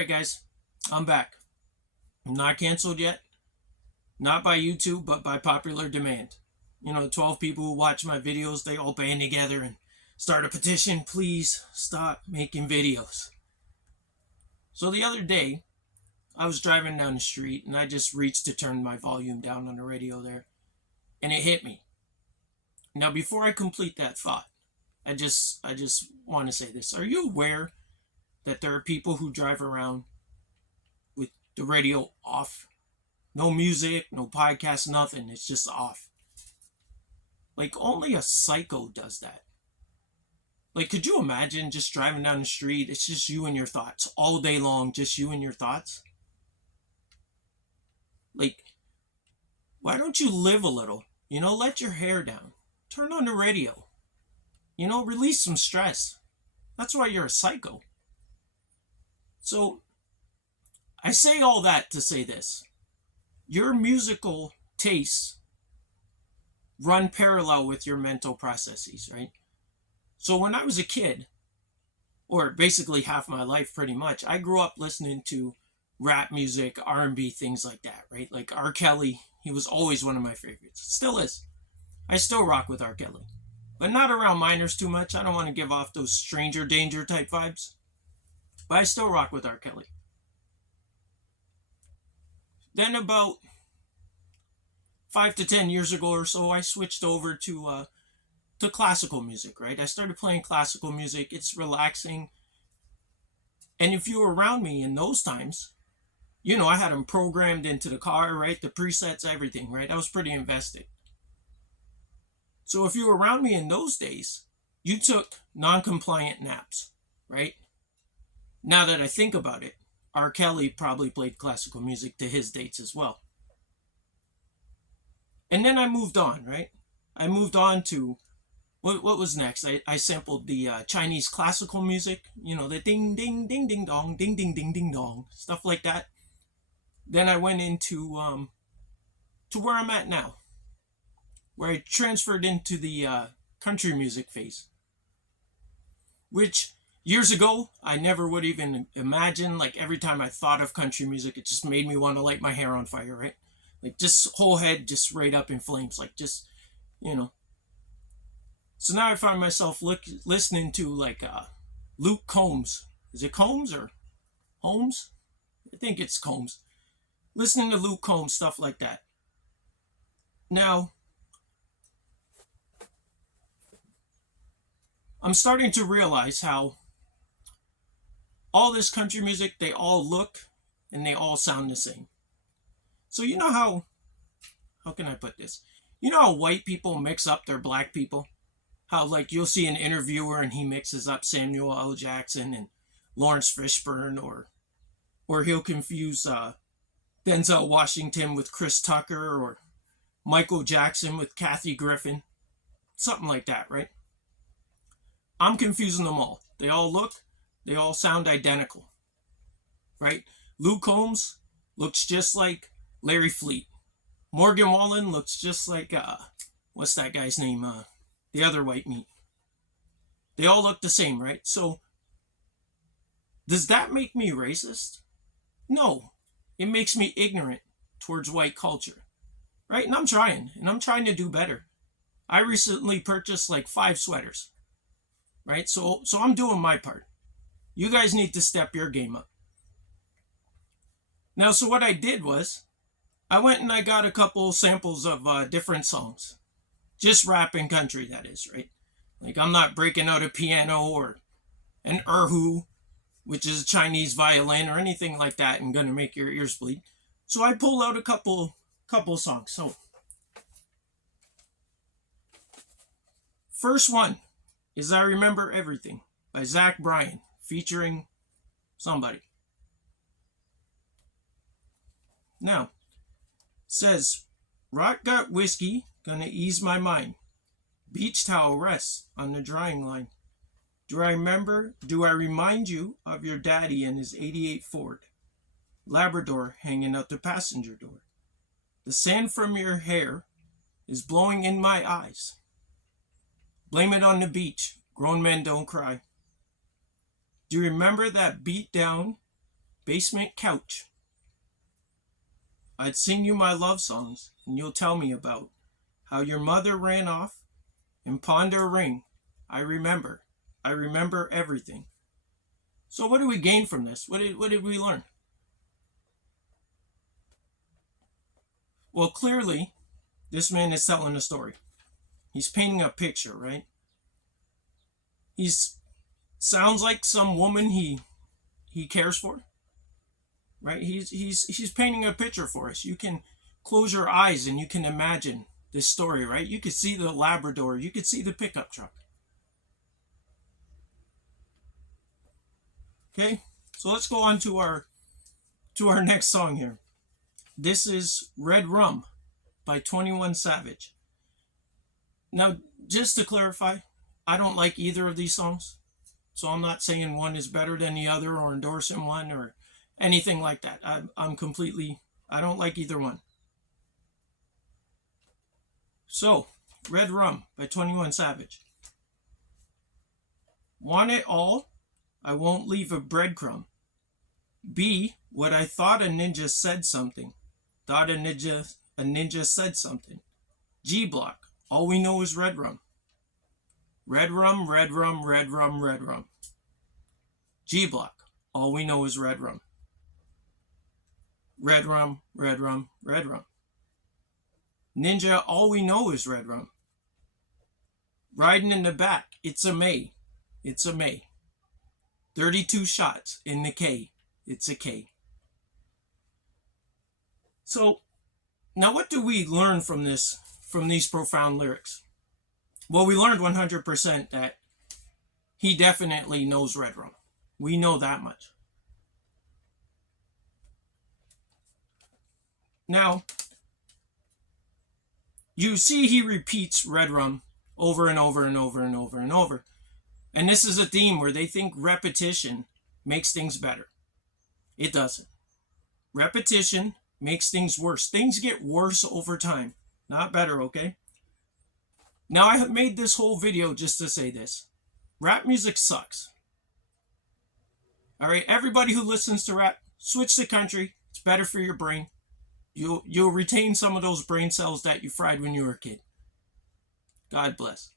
right, guys, I'm back. I'm not canceled yet. Not by YouTube, but by popular demand. 12 people who watch my videos, they all band together and start a petition. Please stop making videos. So the other day, I was driving down the street and I just reached to turn my volume down on the radio there, and it hit me. Now, before I complete that thought, I just want to say this. Are you aware that there are people who drive around with the radio off? No music, no podcast, nothing. It's just off. Like, only a psycho does that. Like, could you imagine just driving down the street? It's just you and your thoughts all day long, just you and your thoughts. Like, why don't you live a little? Let your hair down. Turn on the radio. Release some stress. That's why you're a psycho. So, I say all that to say this. Your musical tastes run parallel with your mental processes, right? So when I was a kid, or basically half my life pretty much, I grew up listening to rap music, R&B, things like that, right? Like R. Kelly, he was always one of my favorites. Still is. I still rock with R. Kelly. But not around minors too much. I don't want to give off those stranger danger type vibes. But I still rock with R. Kelly. Then about 5 to 10 years ago or so, I switched over to classical music, right? I started playing classical music. It's relaxing. And if you were around me in those times, I had them programmed into the car, right? The presets, everything, right? I was pretty invested. So if you were around me in those days, you took non-compliant naps, right? Now that I think about it, R. Kelly probably played classical music to his dates as well. And then I moved on, right? I moved on to what was next. I sampled the Chinese classical music, the ding ding ding ding dong, ding ding ding ding dong, stuff like that. Then I went into to where I'm at now, where I transferred into the country music phase, which years ago I never would even imagine. Like every time I thought of country music, it just made me want to light my hair on fire, right? Like just whole head just right up in flames, like just, So now I find myself listening to like Luke Combs. Is it Combs or Holmes? I think it's Combs. Listening to Luke Combs, stuff like that. Now, I'm starting to realize how all this country music, they all look and they all sound the same. So how can I put this? You know how white people mix up their black people? How like you'll see an interviewer and he mixes up Samuel L. Jackson and Lawrence Fishburne, or he'll confuse Denzel Washington with Chris Tucker, or Michael Jackson with Kathy Griffin. Something like that, right? I'm confusing them all. They all sound identical, right? Luke Combs looks just like Larry Fleet. Morgan Wallen looks just like, what's that guy's name? The other white meat. They all look the same, right? So, does that make me racist? No. It makes me ignorant towards white culture, right? And I'm trying to do better. I recently purchased like 5 sweaters, right? So I'm doing my part. You guys need to step your game up. Now, so what I did was, I went and I got a couple samples of different songs. Just rap and country, that is, right? Like, I'm not breaking out a piano or an erhu, which is a Chinese violin, or anything like that, and gonna make your ears bleed. So I pulled out a couple songs. So, first one is I Remember Everything by Zach Bryan, featuring somebody. Now, says, rock got whiskey, gonna ease my mind. Beach towel rests on the drying line. Do I remind you of your daddy and his 88 Ford? Labrador hanging out the passenger door. The sand from your hair is blowing in my eyes. Blame it on the beach. Grown men don't cry. Do you remember that beat down basement couch. I'd sing you my love songs, and you'll tell me about how your mother ran off and pawned her ring. I remember. I remember everything. So what do we gain from this? What did we learn? Well, clearly, this man is telling a story. He's painting a picture, right? He's sounds like some woman he cares for, right? He's painting a picture for us. You can close your eyes and you can imagine this story, right? You could see the Labrador, you could see the pickup truck. Okay, so let's go on to our next song here. This is Red Rum by 21 Savage. Now, just to clarify, I don't like either of these songs. So I'm not saying one is better than the other or endorsing one or anything like that. I don't like either one. So, Red Rum by 21 Savage. Want it all? I won't leave a breadcrumb. B, what I thought a ninja said something. Thought a ninja said something. G block, all we know is red rum. Red rum, red rum, red rum, red rum. G block, all we know is red rum. Red rum, red rum, red rum. Ninja, all we know is red rum. Riding in the back, it's a May. It's a May. 32 shots in the K. It's a K. So, now what do we learn from these profound lyrics? Well, we learned 100% that he definitely knows red rum. We know that much. Now, you see he repeats red rum over and over and over and over and over. And this is a theme where they think repetition makes things better. It doesn't. Repetition makes things worse. Things get worse over time, not better, okay? Now, I have made this whole video just to say this. Rap music sucks. All right, everybody who listens to rap, switch to country. It's better for your brain. You'll retain some of those brain cells that you fried when you were a kid. God bless.